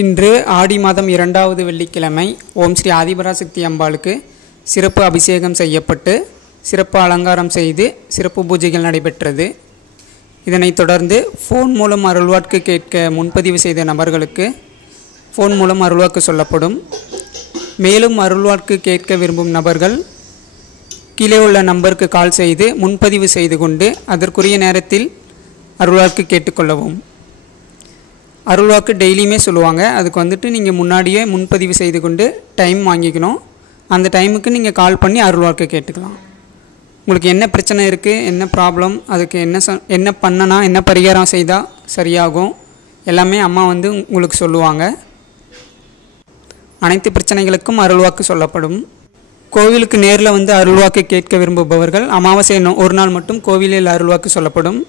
இன்று ஆடி மாதம் 2வது வெள்ளிக்கிழமை ஓம் ஸ்ரீ ஆதிபராசக்தி அம்பாளுக்கு சிறப்பு அபிஷேகம் செய்யப்பட்டு சிறப்பு அலங்காரம் செய்து சிறப்பு பூஜைகள் நடைபெற்றது. இதனைத் தொடர்ந்து ஃபோன் மூலம் அருள்வாக்கு கேட்க முன்பதிவு செய்த நபர்களுக்கு ஃபோன் மூலம் அருள்வாக்கு சொல்லப்படும். மேலும் அருள்வாக்கு கேட்க விரும்பும் நபர்கள் கீழே உள்ள நம்பருக்கு கால் செய்து முன்பதிவு செய்து கொண்டு அதற்குரிய நேரத்தில் அருள்வாக்கு கேட்டுக்கொள்ளவும். அருள்வாக்கு டெய்லியுமே சொல்லுவாங்க. அதுக்கு நீங்கள் முன்னாடியே முன்பதிவு செய்து கொண்டு டைம் வாங்கிக்கணும். அந்த டைமுக்கு நீங்கள் கால் பண்ணி அருள்வாக்கு கேட்டுக்கலாம். உங்களுக்கு என்ன பிரச்சனை இருக்குது, என்ன ப்ராப்ளம், அதுக்கு என்ன பண்ணனா, என்ன பரிகாரம் செய்தால் சரியாகும், எல்லாமே அம்மா உங்களுக்கு சொல்லுவாங்க. அனைத்து பிரச்சனைகளுக்கும் அருள்வாக்கு சொல்லப்படும். கோவிலுக்கு நேரில் அருள்வாக்கு கேட்க விரும்புபவர்கள் அமாவாசை ஒரு நாள் மட்டும் கோவிலில் அருள்வாக்கு சொல்லப்படும்.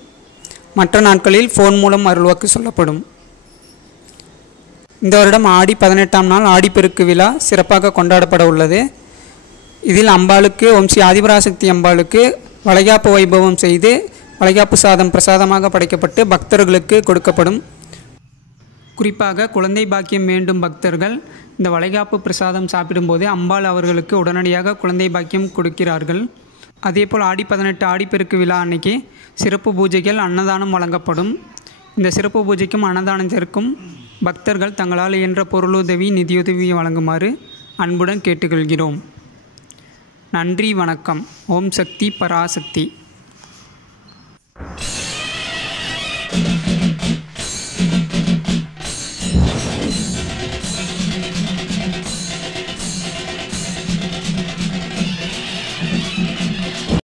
மற்ற நாட்களில் ஃபோன் மூலம் அருள்வாக்கு சொல்லப்படும். இந்த வருடம் ஆடி 18ஆம் நாள் ஆடிப்பெருக்கு விழா சிறப்பாக கொண்டாடப்பட உள்ளது. இதில் அம்பாளுக்கு ஓம் ஸ்ரீ ஆதிபராசக்தி அம்பாளுக்கு வளைகாப்பு வைபவம் செய்து வளைகாப்பு சாதம் பிரசாதமாக படைக்கப்பட்டு பக்தர்களுக்கு கொடுக்கப்படும். குறிப்பாக குழந்தை பாக்கியம் வேண்டும் பக்தர்கள் இந்த வளைகாப்பு பிரசாதம் சாப்பிடும்போது அம்பாள் அவர்களுக்கு உடனடியாக குழந்தை பாக்கியம் கொடுக்கிறார்கள். அதேபோல் ஆடி 18 ஆடிப்பெருக்கு விழா அன்னைக்கு சிறப்பு பூஜைகள் அன்னதானம் வழங்கப்படும். இந்த சிறப்பு பூஜைக்கும் அன்னதானத்திற்கும் பக்தர்கள் தங்களால் இயன்ற பொருளுதவி நிதியுதவி வழங்குமாறு அன்புடன் கேட்டுக்கொள்கிறோம். நன்றி, வணக்கம். ஓம் சக்தி பராசக்தி.